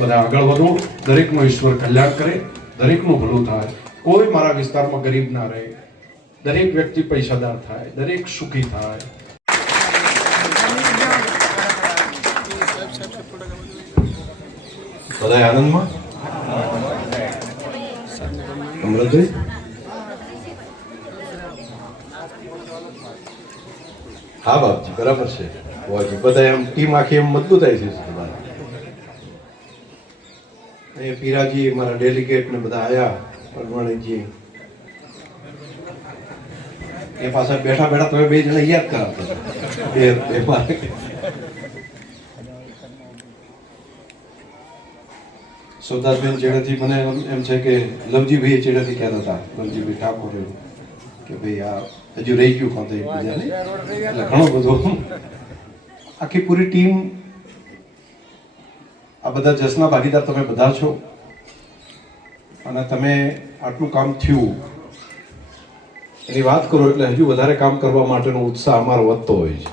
બધા આગળ વધો, દરેકનું ઈશ્વર કલ્યાણ કરે, દરેકનું ભલું થાય, કોઈ મારા વિસ્તારમાં ગરીબ ના રહે, દરેક વ્યક્તિ પૈસાદાર થાય, દરેક સુખી થાય. બધા આનંદમાં અમૃતભાઈ હા બાપજી બરાબર છે. બધા એમ ટીમ આખી એમ મજબૂતાઈ છે. એ પીરાજી મારા ડેલિગેટ ને બધા આયા, પરમાણીજી એ પાછા બેઠા બેઠા તમે બે જણા યાદ કરાવતા. સૌદાસબેન ચેડાથી મને એમ છે કે લવજીભાઈ ચેડાથી કહેતા હતા, લવજીભાઈ ઠાકોર કે ભાઈ આ હજુ રહી ગયું ખાતે એકબીજાને, એટલે ઘણો બધો આખી પૂરી ટીમ, આ બધા જસના ભાગીદાર તમે બધા છો અને તમે આટલું કામ થયું એની વાત કરો એટલે હજુ વધારે કામ કરવા માટેનો ઉત્સાહ અમારો વધતો હોય છે.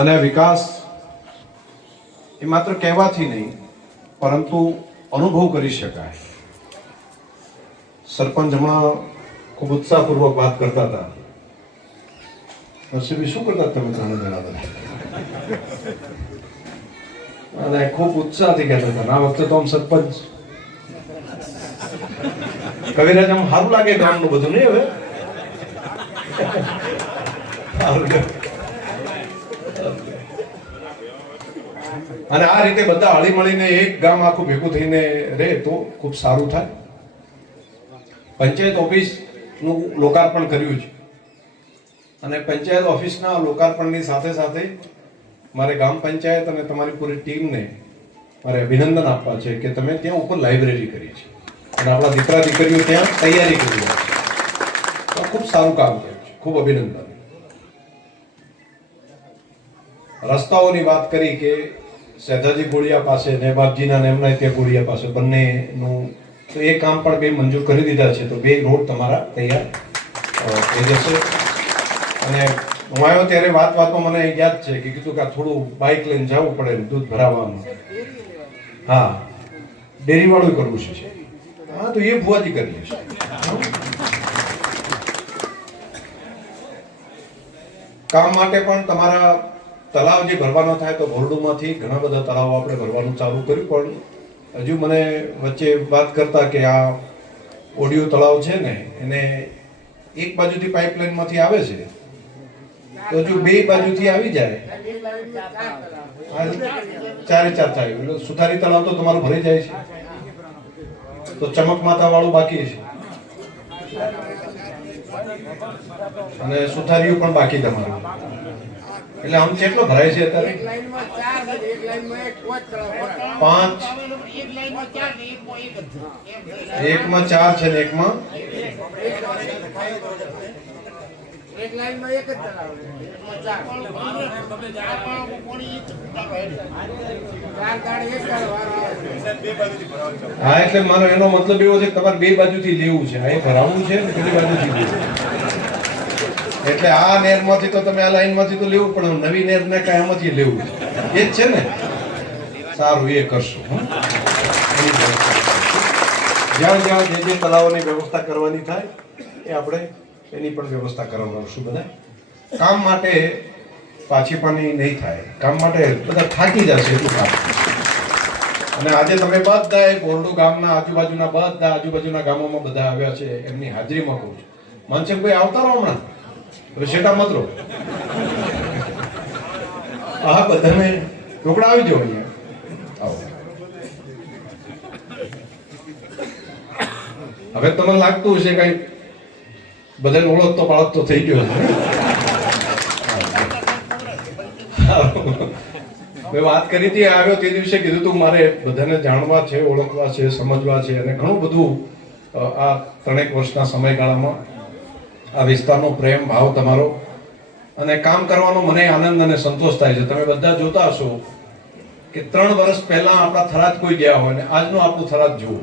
અને વિકાસ એ માત્ર કહેવાથી નહીં પરંતુ અનુભવ કરી શકાય. સરપંચ હમણાં ખૂબ ઉત્સાહપૂર્વક વાત કરતા હતા. હર્ષભાઈ શું કરતા તમે ત્રણે જણા બધા? અને ખૂબ ઉત્સાહથી કહેતા હતા આ વખતે તો આમ સરપંચ કવિરાજ આમ સારું લાગે ગામનું બધું નહીં હવે. અને આ રીતે બધા હળી મળીને એક ગામ આખું ભેગું થઈને રહે તો ખૂબ સારું થાય. પંચાયત ઓફિસ નું લોકાર્પણ કર્યું છે અને પંચાયત ઓફિસના લોકાર્પણની સાથે સાથે મારે ગ્રામ પંચાયત અને તમારી પૂરી ટીમને મારે અભિનંદન આપવા છે કે તમે ત્યાં ઉપર લાઇબ્રેરી કરી છે અને આપણા દીકરા દીકરીઓ ત્યાં તૈયારી કરી છે. તો ખૂબ સારું કામ કર્યું છે, ખૂબ અભિનંદન. રસ્તાઓની વાત કરી કે સેધાજી ગોળિયા પાસે ને બાપજીના ને એમના ત્યાં ગોળિયા પાસે બંનેનું તો એ કામ પણ બે મંજૂર કરી દીધા છે. તો બે રોડ તમારા તૈયાર થઈ જશે. અને હું આવ્યો ત્યારે વાતમાં મને યાદ છે કે કીધું કે થોડું બાઇક લઈને જવું પડે દૂધ ભરાવવાનું. હા, ડેરી વાળું કરવું છે. હા, તો એ ભુવાજી કરી લેશે. કામ માટે પણ તમારા તળાવ જે ભરવાનો થાય તો ભોરડુમાંથી ઘણા બધા તળાવો આપણે ભરવાનું ચાલુ કર્યું. પણ હજુ મને વચ્ચે વાત કરતા કે આ ઓડિયો તળાવ છે ને એને એક બાજુથી પાઇપલાઇનમાંથી આવે છે તો હજુ બે બાજુથી આવી જાય ચારે ચાર થાય એટલે સુધારી તળાવ તો તમારું ભરી જાય છે. તો ચમક માતા વાળું બાકી છે અને સુધારીયું પણ બાકી તમારું. એટલે આમ કેટલો ભરાય છે અત્યારે? 5 એકમાં 4 છે ને એકમાં એક લાઈનમાં એક જ તળાવ હા, એટલે મારો એનો મતલબ એવો છે કે તમારે બે બાજુથી લેવું છે. આ ભરાવું છે ને પેલી બાજુથી લેવું. એટલે આ નેરમાંથી તો તમે આ લાઈનમાંથી તો લેવું પણ નવી નેર ને કઈ એમાંથી લેવું છે. એ જ છે ને? સારું, એ કરશું. જ્યાં જ્યાં જે તળાવોની વ્યવસ્થા કરવાની થાય એ આપણે એની પણ વ્યવસ્થા કરવાનું. બધા કામ માટે પાછી પાની નહીં થાય, કામ માટે બધા થાકી જશે એટલું કામ. અને આજે તમે બધા બોરડુ ગામના આજુબાજુના ગામોમાં બધા આવ્યા છે એમની હાજરીમાં કહું છું. માનસિંહભાઈ આવતા રહો હમણાં શેટા મતરો. હા, બધાને ઢોકળા આવી જાઓ અહીંયા. આવો. હવે તમને લાગતું હશે કઈ બધાને ઓળખતો પાળખતો થઈ ગયો છે. મેં વાત કરી હતી, આવ્યો તે દિવસે કીધું તું મારે બધાને જાણવા છે, ઓળખવા છે, સમજવા છે અને ઘણું બધું આ 3 વર્ષના સમયગાળામાં આ વિસ્તારનો પ્રેમ ભાવ તમારો અને કામ કરવાનો મને આનંદ અને સંતોષ થાય છે. તમે બધા જોતા હશો કે 3 વર્ષ પહેલા આપણા થરાદ કોઈ ગયા હોય ને આજનું આપણું થરાદ જુઓ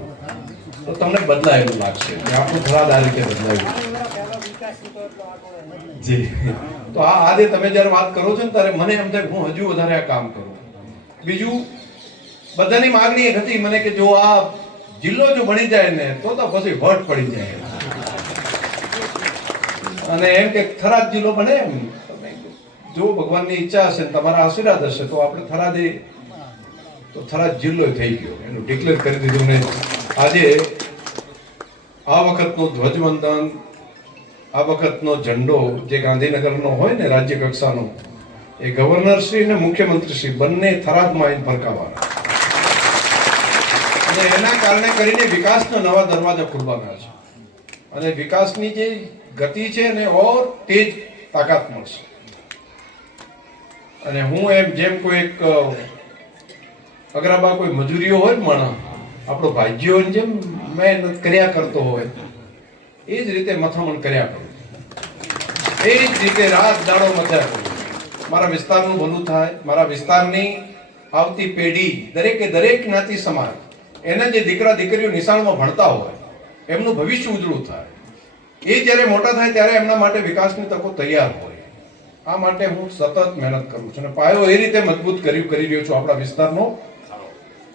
તો તમને બદલાયેલું લાગશે કે આપણું થરાદ આ રીતે બદલાયું. જી, તો આજે તમે જયારે વાત કરો છો ને ત્યારે મને એમ થાય હું હજુ વધારે આ કામ કરું. બીજું બધાની માંગણી એક હતી મને કે જો આ જિલ્લો જો બની જાય ને તો પછી વટ પડી જાય અને એમ કે થરાદ જિલ્લો બને એમ જો ભગવાનની ઈચ્છા હશે તમારા આશીર્વાદ હશે તો આપણે થરાદ જિલ્લો થઈ ગયો એનું ડિક્લેર કરી દીધું ને આજે આ વખતનું ધ્વજવંદન આ વખતનો ઝંડો જે ગાંધીનગરનો હોય ને રાજ્ય કક્ષાનો એ ગવર્નર શ્રી અને મુખ્યમંત્રી શ્રી બંને થરાદમાં આવીને ફરકાવવાના અને એના કારણે કરીને વિકાસના નવા દરવાજા ખુલવાના છે અને વિકાસની જે ગતિ છે એને ઓર તેજ તાકાત મળશે. અને હું એમ જેમ કોઈ એક અગરાબા કોઈ મજૂરીઓ હોય માણસ આપણો ભાગ્યો જેમ મહેનત કર્યા કરતો હોય એ જ રીતે મથામણ કર્યા કરું, એ જ રીતે રાત દાડો મથ્યા કરું. મારા વિસ્તારનું ભલું થાય, મારા વિસ્તારની આવતી પેઢી દરેકે દરેક જ્ઞાતિ સમાજ એના જે દીકરા દીકરીઓ નિશાળમાં ભણતા હોય એમનું ભવિષ્ય ઉજળું થાય. એ જ્યારે મોટા થાય ત્યારે એમના માટે વિકાસની તકો તૈયાર હોય. આ માટે હું સતત મહેનત કરું છું અને પાયો એ રીતે મજબૂત કરી રહ્યો છું આપણા વિસ્તારનો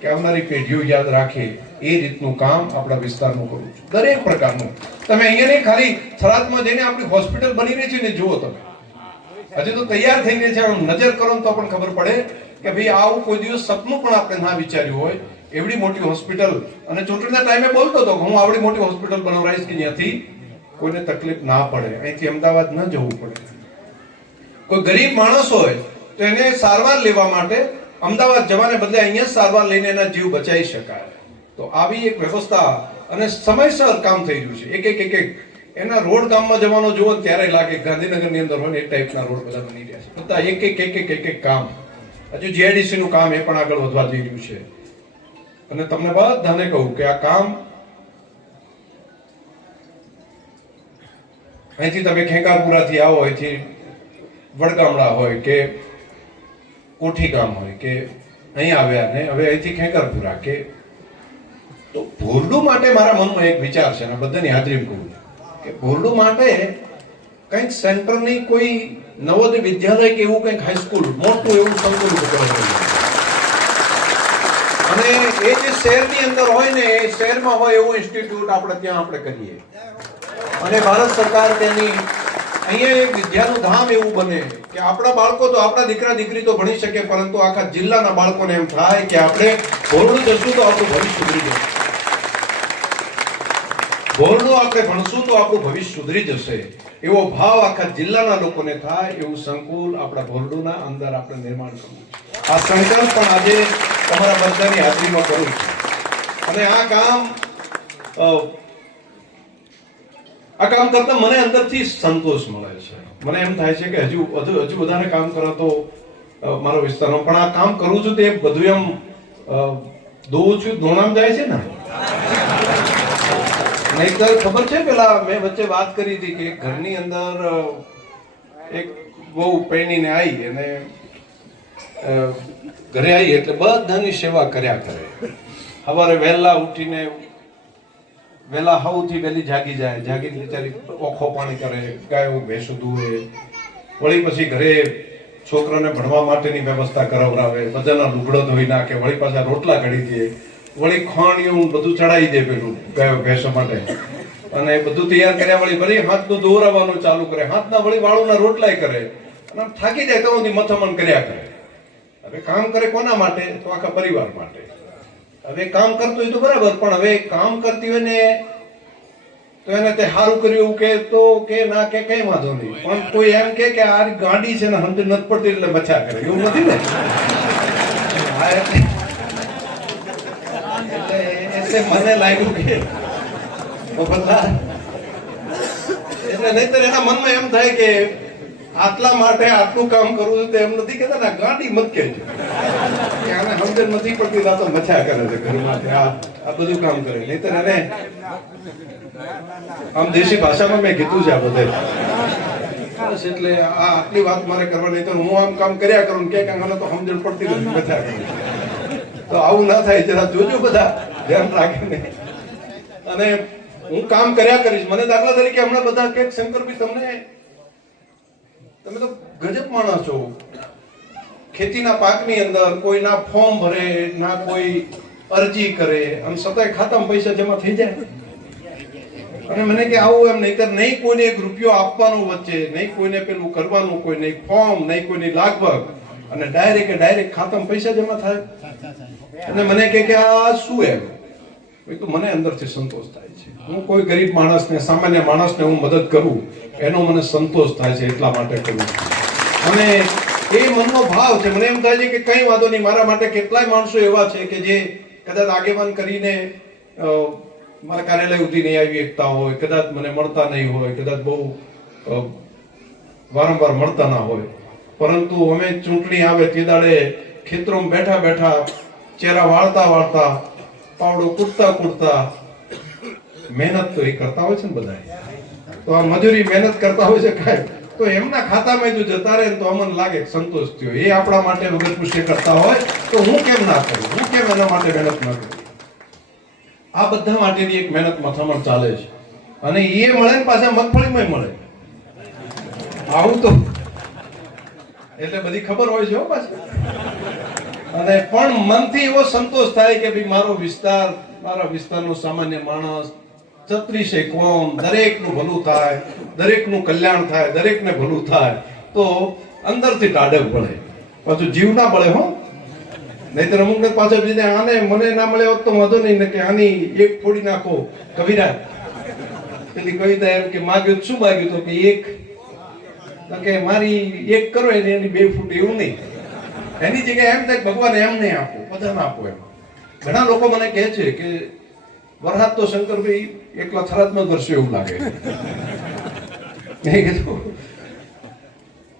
કે આવનારી પેઢીઓ યાદ રાખે એ રીતનું કામ આપણા વિસ્તારનું કરું છું દરેક પ્રકારનું. તમે અહીંયા નહીં ખાલી થરાદમાં જઈને આપણી હોસ્પિટલ બની રહી છે ને જુઓ તમે, હજી તો તૈયાર થઈને છે, નજર કરો તો પણ ખબર પડે કે ભાઈ આવું કોઈ દિવસ સપનું પણ આપણે ના વિચાર્યું હોય એવડી મોટી હોસ્પિટલ. અને ચૂંટણીના ટાઈમે બોલતો હતો કે હું આવડી મોટી હોસ્પિટલ બનાવરાઈશ કે જ્યાંથી કોઈને તકલીફ ના પડે, અહીંથી અમદાવાદ ન જવું પડે. કોઈ ગરીબ માણસ હોય તો એને સારવાર લેવા માટે અમદાવાદ જવાને બદલે અહીંયા સારવાર લઈને એના જીવ બચાવી શકાય. તો આવી એક વ્યવસ્થા અને સમયસર કામ થઈ રહ્યું છે. એક એના રોડ ગામમાં જવાનો જુઓ ત્યારે લાગે ગાંધીનગરની અંદર હોય ને એ ટાઈપના રોડ બધા બની રહ્યા છે. બધા એક કામ. હજુ જીઆઈડીસી નું કામ એ પણ આગળ વધવા જઈ રહ્યું છે. અને તમને બધાને કહું કે આ કામ અહીંથી તમે ખેંકારપુરાથી આવો, અહીંથી વડગામડા હોય કે કોઠી ગામ હોય કે અહીં આવ્યા ને હવે અહીંથી ખેંકારપુરા કે તો ભોરડું માટે મારા મનમાં એક વિચાર છે અને બધાની હાજરી કહું કે ભોરડું માટે કંઈક સેન્ટરની કોઈ નવોદય વિદ્યાલય કે એવું કંઈક હાઈસ્કૂલ મોટું એવું સંકુલ અને એ જે શહેરની અંદર હોય ને એ શહેરમાં હોય એવું ઇન્સ્ટિટ્યૂટ આપણે ત્યાં આપણે કરીએ અને ભારત સરકાર તેની અહીંયા એક વિદ્યાનું ધામ એવું બને કે આપણા બાળકો તો આપણા દીકરા દીકરી તો ભણી શકે પરંતુ આખા જિલ્લાના બાળકોને એમ થાય કે આપણે ભોરડું જશું તો આપણું ભવિષ્ય સુધરી જશે, ભોરડું આપણે ભણશું તો આપણું ભવિષ્ય સુધરી જશે એવો ભાવ આખા જિલ્લાના લોકોને થાય એવું સંકુલ આપણા ભોરડુના અંદર આપણે નિર્માણ કરવું છે. આ સંકલ્પ પણ આજે તમારા બધાની હાજરીમાં કરું છું અને આ કામ કરતા મને અંદરથી સંતોષ મળે છે. મને એમ થાય છે કે હજુ વધારે કામ કરો તો મારો વિસ્તારમાં પણ આ કામ કરું છું તે બધું એમ દોવું છું દોણામ જાય છે ને. નહીતર ખબર છે પેલા મેં વચ્ચે વાત કરી હતી કે ઘરની અંદર એક બહુ પૈણીને આવી અને ઘરે આવી એટલે બધાની સેવા કર્યા કરે. સવારે વહેલા ઉઠીને વહેલા સૌથી વહેલી જાગી જાય, જાગીને બિચારી ઓખો પાણી કરે, ગાયો ભેંસો દૂરે, વળી પછી ઘરે છોકરાને ભણવા માટેની વ્યવસ્થા કરાવરાવે, બધાના લુગડો ધોઈ નાખે, વળી પાછા રોટલા ઘડી દે, વળી ખાણીયું બધું ચડાવી દે પેલું ગાયો ભેંસો માટે અને બધું તૈયાર કર્યા વળી વળી હાથનું દોરાવાનું ચાલુ કરે, હાથના વળી વાળુના રોટલાય કરે અને થાકી જાય તો મથામણ કર્યા કરે. હવે કામ કરે કોના માટે? તો આખા પરિવાર માટે. હવે કામ કરતું હોય તો બરાબર, પણ હવે કામ કરતી હોય ને તો એને તે સારું કર્યું એવું કે તો કે ના કે કઈ વાંધો નહીં, પણ કોઈ એમ કે આ ગાડી છે ને સમજ નથી પડતી એટલે મચ્છા કરે એવું નથી ને. એટલે મને લાગ્યું કે બધા એટલે નહીતર એના મનમાં એમ થાય કે આટલા માટે આટલું કામ કરવું છે એમ નથી કેતા ને ગાડી મત કહેજો કે આને સમજણ નથી પડતી તો મચ્છા કરે છે ઘરમાં આ બધું કામ કરે. નહીતર એને આમ દેશી ભાષામાં મેં કીધું છે આ બધે બસ. એટલે આ આટલી વાત મારે કરવા નહીં તો હું આમ કામ કર્યા કરું કે મને તો સમજણ પડતી નથી મચ્છા કરે. તો આવું ના થાય જરા જોજો, બધા ધ્યાન રાખીને. અને હું કામ કર્યા કરીશ. મને દાખલા તરીકે હમણાં બધા કે શંકરભાઈ તમને તમે તો ગજબ માણસ છો. ખેતીના પાકની અંદર કોઈ ના ફોર્મ ભરે, ના કોઈ અરજી કરે, અને છતાંય ખાતામાં પૈસા જમા થઈ જાય. અને મને કે આવું એમ નહીં કોઈને એક રૂપિયો આપવાનો વચ્ચે, નહીં કોઈને પેલું કરવાનું, કોઈ નહીં ફોર્મ, નહીં કોઈની લાગવગ, અને ડાયરેક્ટ ખાતામાં પૈસા જમા થાય. અને મને કે આ શું એમ? તો મને અંદરથી સંતોષ થાય છે. હું કોઈ ગરીબ માણસને, સામાન્ય માણસને હું મદદ કરું, એનો મને સંતોષ થાય છે, એટલા માટે કરું. અને એ મનનો ભાવ છે. મને એમ થાય છે કે કઈ વાંધો નહીં, મારા માટે કેટલાય માણસો એવા છે કે જે કદાચ આગેવાન કરીને મારા કાર્યાલય સુધી નહીં આવી શકતા હોય, કદાચ મને મળતા નહીં હોય, કદાચ બહુ વારંવાર મળતા ના હોય, પરંતુ અમે ચૂંટણી આવે તે દાડે ખેતરોમાં બેઠા બેઠા ચહેરા વાળતા પાવડો કૂટતા મહેનત તો એ કરતા હોય છે ને બધા. તો આ મજૂરી મહેનત કરતા હોય છે કાંઈ, તો એમના ખાતામાં જો જતા રહે તો અમને લાગે સંતોષ થયો. એ આપણા માટે વગર પૂછે કરતા હોય તો હું કેમ ના કરું, હું કેમ એના માટે મહેનત ના કરું? આ બધા માટેની એક મહેનત મથામણ ચાલે છે. અને એ મળે ને પાછા મગફળીમાં મળે. આવું તો એટલે બધી ખબર હોય છે પાછી. અને પણ મનથી એવો સંતોષ થાય કે ભાઈ મારો વિસ્તાર, મારા વિસ્તારનો સામાન્ય માણસ, 36 કોમ, દરેકનું ભલું થાય, દરેકનું કલ્યાણ થાય, દરેકને ભલું થાય, તો અંદરથી ટાઢક પડે. પાછું જીવ ના પડે હો. નહીતર અમુક ને પાછળ બીજે આને મને ના મળે હોત તો વાંધો નહીં, કે આની એક ફોડી નાખો. કવિરાજ પેલી કવિતા એમ કે માગ્યું શું માગ્યું? તો કે એક, કે મારી એક કરો એની 2 ફૂટ, એવું નહીં. એની જગ્યાએ એમ થાય ભગવાન એમ નહીં આપો, બધાને આપો. એમ ઘણા લોકો મને કહે છે કે વરસાદ તો શંકરભાઈ એકલા થરાદમાં જ વરસ્યો એવું લાગે. મેં કીધું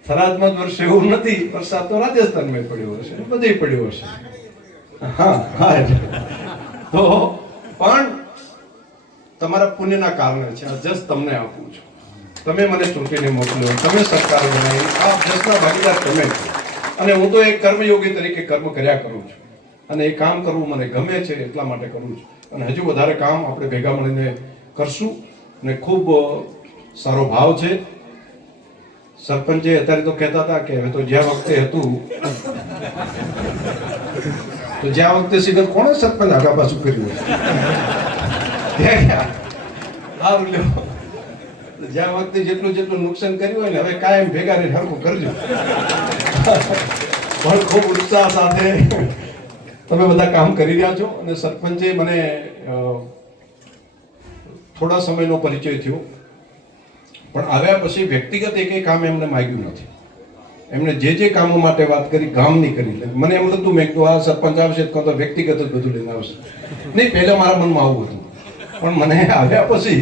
થરાદમાં જ વરસ્યો એવું નથી, વરસાદ તો રાજસ્થાનમાં પડ્યો હશે, બધે પડ્યો હશે. હા તો પણ તમારા પુણ્યના કારણે છે આ જસ તમને આપું છું. તમે મને ચૂંટીને મોકલ્યો, તમે સરકાર બનાવી, આ જસના ભાગીદાર તમે છો. અને હું તો એક કર્મયોગી તરીકે કર્મ કર્યા કરું છું, અને એ કામ કરવું મને ગમે છે, એટલા માટે કરું છું. અને હજુ વધારે કામ આપણે ભેગા મળીને કરશું. અને ખૂબ સારો ભાવ છે. સરપંચે અત્યારે તો કહેતા હતા કે હવે તો જ્યાં વખતે હતું તો જ્યાં વખતે સીધા કોણે સરપંચ આગા પાછું કર્યું સારું લ્યો. જ્યાં વખતે જેટલું નુકસાન કર્યું હોય ને, હવે કાયમ ભેગા રહીને હરખું કરજો. પણ ખૂબ ઉત્સાહ સાથે તમે બધા કામ કરી રહ્યા છો. અને સરપંચે મને થોડા સમયનો પરિચય થયો, પણ આવ્યા પછી વ્યક્તિગત એક કામ એમને માંગ્યું નથી. એમને જે કામો માટે વાત કરી, ગામની કરી. મને એમ હતું, મેં કીધું આ સરપંચ આવશે તો વ્યક્તિગત જ બધું લઈને આવશે. નહીં, પહેલા મારા મનમાં આવું હતું. પણ મને આવ્યા પછી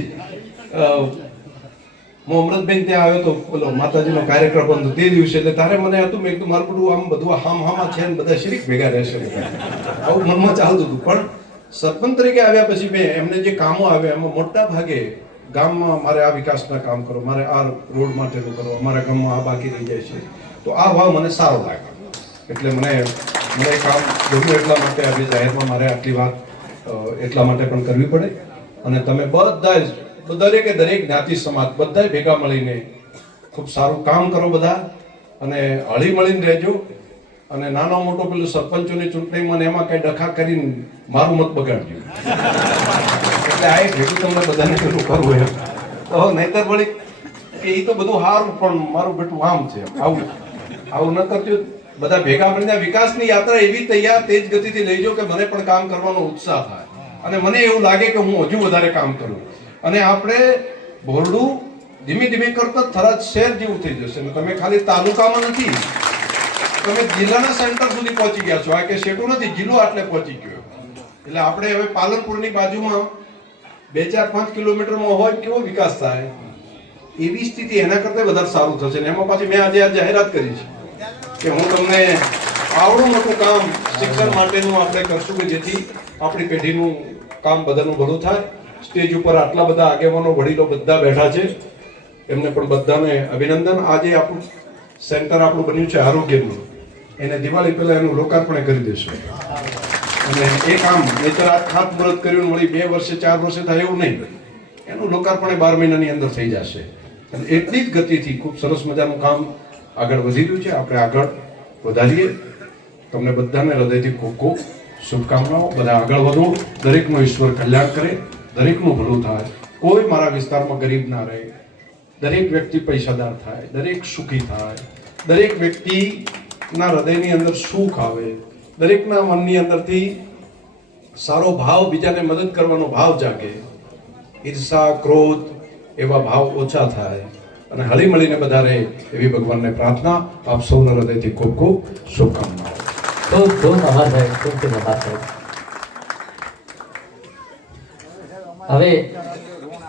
હું અમૃતબેન ત્યાં આવ્યો તો બોલો માતાજીનો કાર્યક્રમ હતો તે દિવસે, એટલે તારે મને હતું, મેં કીધું મારું બધું હામાં છે ને બધા શરીક ભેગા રહેશે, આવું મનમાં ચાલતું હતું. પણ સરપંચ તરીકે આવ્યા પછી મેં એમને જે કામો આવ્યા એમાં મોટા ભાગે ગામમાં મારે આ વિકાસના કામ કરો, મારે આ રોડ માટેનું કરો, અમારા ગામમાં આ બાકી રહી જાય છે, તો આ ભાવ મને સારો લાગ્યો. એટલે મને કામ ગમ્યું. એટલા માટે આજે જાહેરમાં મારે આટલી વાત એટલા માટે પણ કરવી પડે. અને તમે બધા જ દરેકે દરેક જ્ઞાતિ સમાજ બધા ભેગા મળીને ખૂબ સારું કામ કરો બધા, અને હળી મળીને રહેજો. અને નાનો મોટો પેલું સરપંચોની ચૂંટણીમાં એમાં કઈ ડખા કરીને મારું મત બગાડજો. એટલે આ એક ભેગું તમને બધાને પેલું કરવું એમ. તો નહીતર વળી કે એ તો બધું સારું, પણ મારું બેટું આમ છે, આવું ન કરજો. બધા ભેગા મળીને વિકાસની યાત્રા એવી તૈયાર તેજ ગતિથી લઈ જાઓ કે મને પણ કામ કરવાનો ઉત્સાહ થાય, અને મને એવું લાગે કે હું હજુ વધારે કામ કરું. અને આપણે ભોરડું ધીમે ધીમે કરતા થરાદ શહેર જેવું થઈ જશે. તમે ખાલી તાલુકામાં નથી, તમે જિલ્લાના સેન્ટર સુધી પહોંચી ગયા છો. આ કે શેટું નથી, જિલ્લો આટલે પહોંચી ગયો. એટલે આપણે હવે પાલનપુરની બાજુમાં 2-4-5 કિલોમીટરમાં હોય, કેવો વિકાસ થાય એવી સ્થિતિ એના કરતા વધારે સારું થશે. ને એમાં પાછી મેં આજે આ જાહેરાત કરી છે કે હું તમને આવડું મોટું કામ શિક્ષણ માટેનું આપણે કરશું કે જેથી આપણી પેઢીનું કામ બધાનું ભલું થાય. સ્ટેજ ઉપર આટલા બધા આગેવાનો વડીલો બધા બેઠા છે, એમને પણ બધાને અભિનંદન. આજે આપણું સેન્ટર આપણું બન્યું છે આરોગ્યનું, એને દિવાળી પહેલા એનું લોકાર્પણ કરી દેશું. અને એ કામ નહીતર આ ખાતમુહૂર્ત કર્યું વળી 2 વર્ષે 4 વર્ષે થાય એવું નહીં, એનું લોકાર્પણ 12 મહિનાની અંદર થઈ જશે. એટલી જ ગતિથી ખૂબ સરસ મજાનું કામ આગળ વધી રહ્યું છે. આપણે આગળ વધારીએ. તમને બધાને હૃદયથી ખૂબ ખૂબ શુભકામનાઓ. બધા આગળ વધો. દરેકનું ઈશ્વર કલ્યાણ કરે, દરેકનું ભલું થાય. કોઈ મારા વિસ્તારમાં ગરીબ ના રહે. દરેક વ્યક્તિ પૈસાદાર થાય, દરેક સુખી થાય, દરેક વ્યક્તિના હૃદયની અંદર સુખ આવે, દરેકના મનની અંદરથી સારો ભાવ, બીજાને મદદ કરવાનો ભાવ જાગે, ઈર્ષા ક્રોધ એવા ભાવ ઓછા થાય અને હળી મળીને બધા રહે એવી ભગવાનને પ્રાર્થના. આપ સૌના હૃદયથી ખૂબ ખૂબ શુભકામનાઓ. ખૂબ ખૂબ આભાર સાહેબ, ખૂબ ખૂબ આભાર સાહેબ. હવે